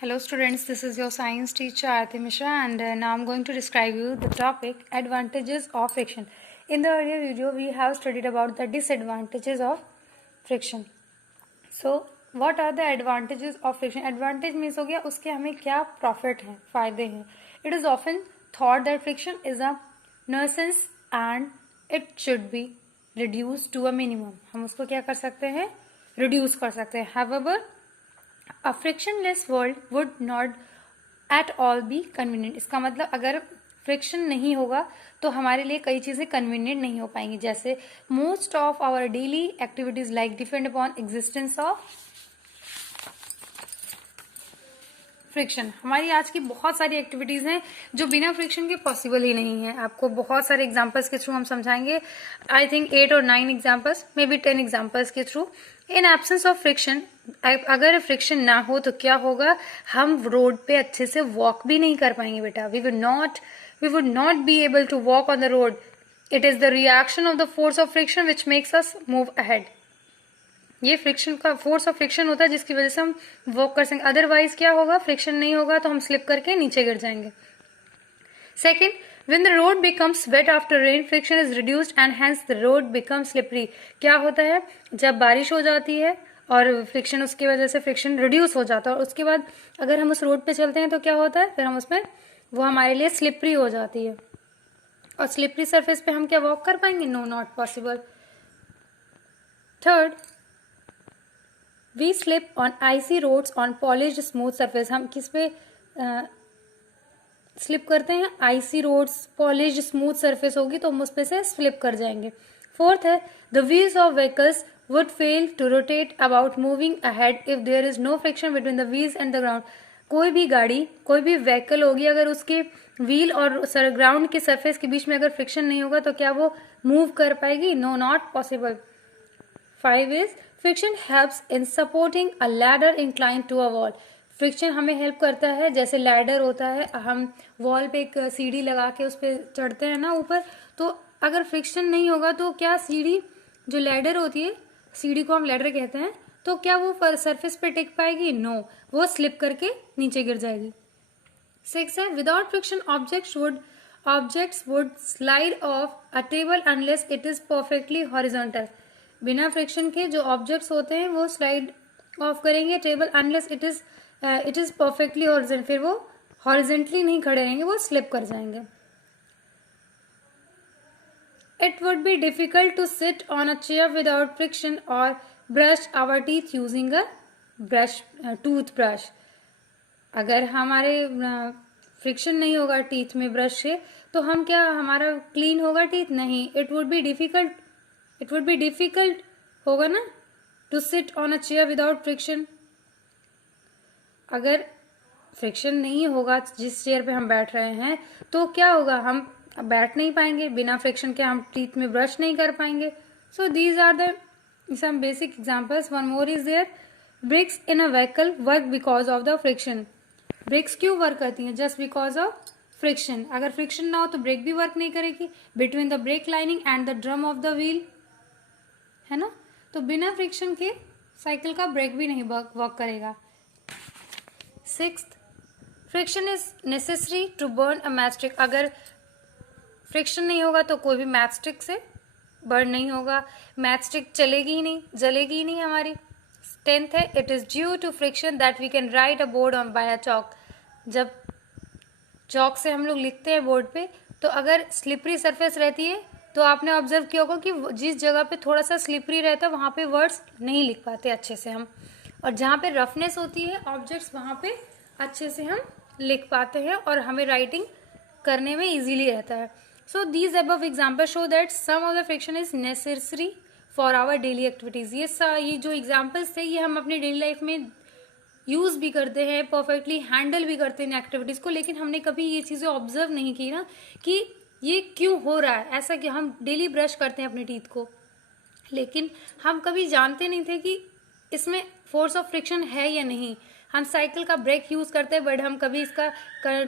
Hello students, this is your science teacher Aarti Mishra and now I'm going to describe you the topic advantages of friction. In the earlier video we have studied about the disadvantages of friction. So what are the advantages of friction? Advantage means हो गया उसके हमें क्या profit हैं, फायदे हैं. It is often thought that friction is a nuisance and it should be reduced to a minimum. हम उसको क्या कर सकते हैं? Reduce कर सकते हैं. However, a frictionless world would not at all be convenient. इसका मतलब अगर फ्रिक्शन नहीं होगा तो हमारे लिए कई चीज़ें कन्वीनियंट नहीं हो पाएंगी. जैसे most of our daily activities like depend upon existence of friction. हमारी आज की बहुत सारी एक्टिविटीज हैं जो बिना फ्रिक्शन के पॉसिबल ही नहीं है. आपको बहुत सारे एग्जांपल्स के थ्रू हम समझाएंगे. आई थिंक 8 और 9 एग्जांपल्स, मे बी 10 एग्जांपल्स के through. In absence of friction, अगर फ्रिक्शन ना हो तो क्या होगा, हम रोड पे अच्छे से वॉक भी नहीं कर पाएंगे बेटा. We would not be able to walk on the road. It is the reaction of the force of friction which makes us move ahead. ये फ्रिक्शन का फोर्स ऑफ फ्रिक्शन होता है जिसकी वजह से हम वॉक कर सकेंगे. अदरवाइज क्या होगा, फ्रिक्शन नहीं होगा तो हम स्लिप करके नीचे गिर जाएंगे. Second, when the road becomes wet after rain, friction is reduced and hence the road becomes slippery. क्या होता है, जब बारिश हो जाती है और फ्रिक्शन, उसकी वजह से फ्रिक्शन रिड्यूस हो जाता है और उसके बाद अगर हम उस रोड पे चलते हैं तो क्या होता है, फिर हम उसमें वो हमारे लिए स्लिपरी हो जाती है. और स्लिपरी सरफेस पे हम क्या वॉक कर पाएंगे? No, not possible. Third, we slip on icy roads on polished smooth surface. हम किस पे स्लिप करते हैं? Icy roads, polished smooth surface होगी तो हम उस पे से स्लिप कर जाएंगे. फोर्थ है, the wheels of vehicles would fail to rotate about moving ahead if there is no friction between the wheels and the ground. कोई भी गाड़ी, कोई भी व्हीकल होगी, अगर उसके व्हील और ग्राउंड के सरफेस के बीच में अगर फ्रिक्शन नहीं होगा तो क्या वो मूव कर पाएगी? No, not possible. 5 is friction helps in supporting a ladder incline to a wall. Friction हमें हेल्प करता है, जैसे लैडर होता है, हम वॉल पे एक सीढ़ी लगा के उस पर चढ़ते हैं ना ऊपर, तो अगर फ्रिक्शन नहीं होगा तो क्या सीढ़ी, जो लैडर होती है, सीढ़ी को हम लैडर कहते हैं, तो क्या वो सरफेस पे टिक पाएगी? नो, वो स्लिप करके नीचे गिर जाएगी. 6 है, without friction objects would slide of a table unless it is perfectly horizontal. बिना फ्रिक्शन के जो ऑब्जेक्ट्स होते हैं वो स्लाइड ऑफ करेंगे table unless it is perfectly horizontal. फिर वो हॉरिजॉन्टली नहीं खड़े रहेंगे, वो स्लिप कर जाएंगे. It would be difficult to sit on a chair without friction और brush our teeth using a tooth brush. अगर हमारे फ्रिक्शन नहीं होगा टीथ में ब्रश से तो हम क्या, हमारा क्लीन होगा टीथ? नहीं. इट वुड बी डिफिकल्ट होगा ना to sit on a chair without friction. अगर फ्रिक्शन नहीं होगा जिस चेयर पे हम बैठ रहे हैं तो क्या होगा, हम बैठ नहीं पाएंगे. बिना फ्रिक्शन के हम टीथ में ब्रश नहीं कर पाएंगे. So these are the some basic examples. One more is there, brakes in a vehicle work because of the friction. Brakes क्यों वर्क करती हैं? Just because of friction. अगर फ्रिक्शन ना हो तो ब्रेक भी वर्क नहीं करेगी. Between the brake lining and the drum of the wheel, है ना, तो बिना फ्रिक्शन के साइकिल का ब्रेक भी नहीं वर्क करेगा. 6th, friction is necessary to burn a matchstick. अगर फ्रिक्शन नहीं होगा तो कोई भी मैचस्टिक से बर्न नहीं होगा, मैचस्टिक चलेगी ही नहीं, जलेगी ही नहीं हमारी. 10th है, it is due to friction that we can write a board on by a chalk. जब चॉक से हम लोग लिखते हैं बोर्ड पे तो अगर स्लिपरी सरफेस रहती है तो आपने ऑब्जर्व किया होगा कि जिस जगह पे थोड़ा सा स्लिपरी रहता है वहां पे वर्ड्स नहीं लिख पाते अच्छे से हम, और जहाँ पे रफनेस होती है ऑब्जेक्ट्स वहां पे अच्छे से हम लिख पाते हैं और हमें राइटिंग करने में इजीली रहता है. So these above example show that some of the friction is necessary for our daily activities. ये जो एग्जाम्पल्स थे ये हम अपनी डेली लाइफ में यूज भी करते हैं, परफेक्टली हैंडल भी करते हैं एक्टिविटीज को, लेकिन हमने कभी ये चीजें ऑब्जर्व नहीं की ना कि ये क्यों हो रहा है ऐसा. कि हम डेली ब्रश करते हैं अपने टीथ को, लेकिन हम कभी जानते नहीं थे कि इसमें फोर्स ऑफ फ्रिक्शन है या नहीं. हम साइकिल का ब्रेक यूज करते हैं बट हम कभी इसका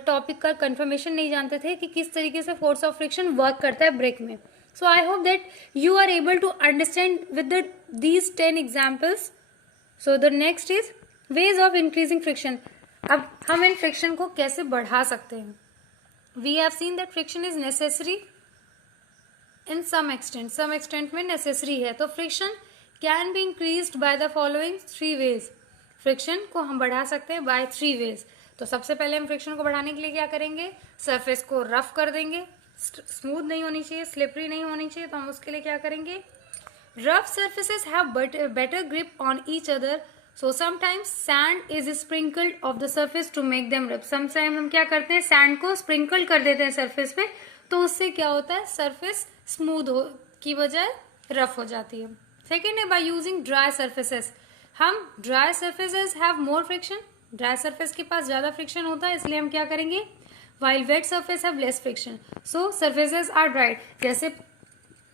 टॉपिक का कंफर्मेशन नहीं जानते थे कि किस तरीके से फोर्स ऑफ फ्रिक्शन वर्क करता है ब्रेक में. So I hope that you are able to understand with these 10 examples. So the next is ways of increasing friction. अब हम इन फ्रिक्शन को कैसे बढ़ा सकते हैं? We have seen that friction is necessary in some extent में necessary है। तो friction can be increased by the following 3 ways. Friction को हम बढ़ा सकते हैं बाय 3 वेज। तो सबसे पहले हम फ्रिक्शन को बढ़ाने के लिए क्या करेंगे? सरफेस को रफ कर देंगे, स्मूथ नहीं होनी चाहिए, स्लिपरी नहीं होनी चाहिए। तो हम उसके लिए क्या करेंगे? Rough surfaces have better grip on each other, so sometimes sand is sprinkled of the surface to make them rough. Sometime हम क्या करते हैं? सैंड को स्प्रिंकल कर देते हैं सरफेस पे, तो उससे क्या होता है? सरफेस स्मूथ हो की बजाय रफ हो जाती है। सेकेंड है बाय यूजिंग ड्राई सर्फेसेस। हम dry surfaces have more friction, dry surface के पास ज्यादा फ्रिक्शन होता है, इसलिए हम क्या करेंगे? While wet surface have less friction, so surfaces are dried. जैसे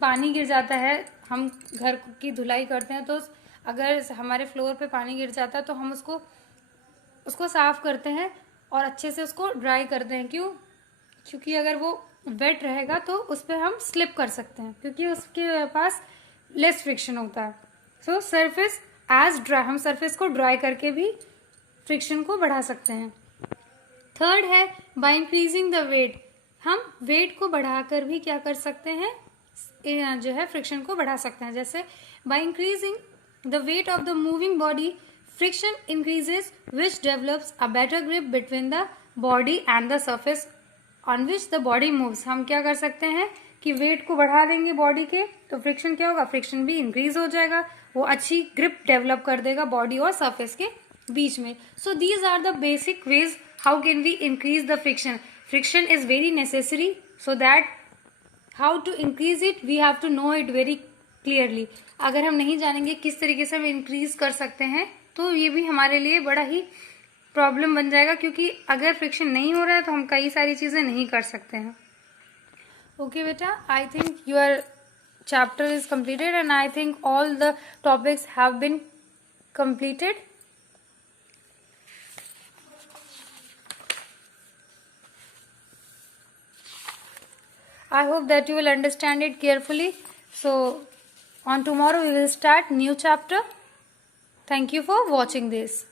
पानी गिर जाता है, हम घर की धुलाई करते हैं, तो अगर हमारे फ्लोर पे पानी गिर जाता है तो हम उसको साफ करते हैं और अच्छे से उसको ड्राई करते हैं। क्यों? क्योंकि अगर वो वेट रहेगा तो उस पर हम स्लिप कर सकते हैं, क्योंकि उसके पास लेस फ्रिक्शन होता है। सो सरफेस एज ड्राई, हम सरफेस को ड्राई करके भी फ्रिक्शन को बढ़ा सकते हैं। थर्ड है बाय इंक्रीजिंग द वेट। हम वेट को बढ़ाकर भी क्या कर सकते हैं? जो है फ्रिक्शन को बढ़ा सकते हैं। जैसे by increasing the weight of the moving body, friction increases which develops a better grip between the body and the surface on which the body moves. हम क्या कर सकते हैं कि वेट को बढ़ा देंगे बॉडी के, तो फ्रिक्शन क्या होगा? फ्रिक्शन भी इंक्रीज हो जाएगा, वो अच्छी ग्रिप डेवलप कर देगा बॉडी और सरफेस के बीच में। So these are the basic ways how can we increase the friction. Friction is very necessary, so that how to increase it we have to know it very clearly. अगर हम नहीं जानेंगे किस तरीके से हम इंक्रीज कर सकते हैं, तो ये भी हमारे लिए बड़ा ही प्रॉब्लम बन जाएगा, क्योंकि अगर फ्रिक्शन नहीं हो रहा है तो हम कई सारी चीजें नहीं कर सकते हैं। ओके बेटा, I think your chapter is completed and I think all the topics have been completed. I hope that you will understand it carefully. So on tomorrow we will start new chapter. Thank you for watching this.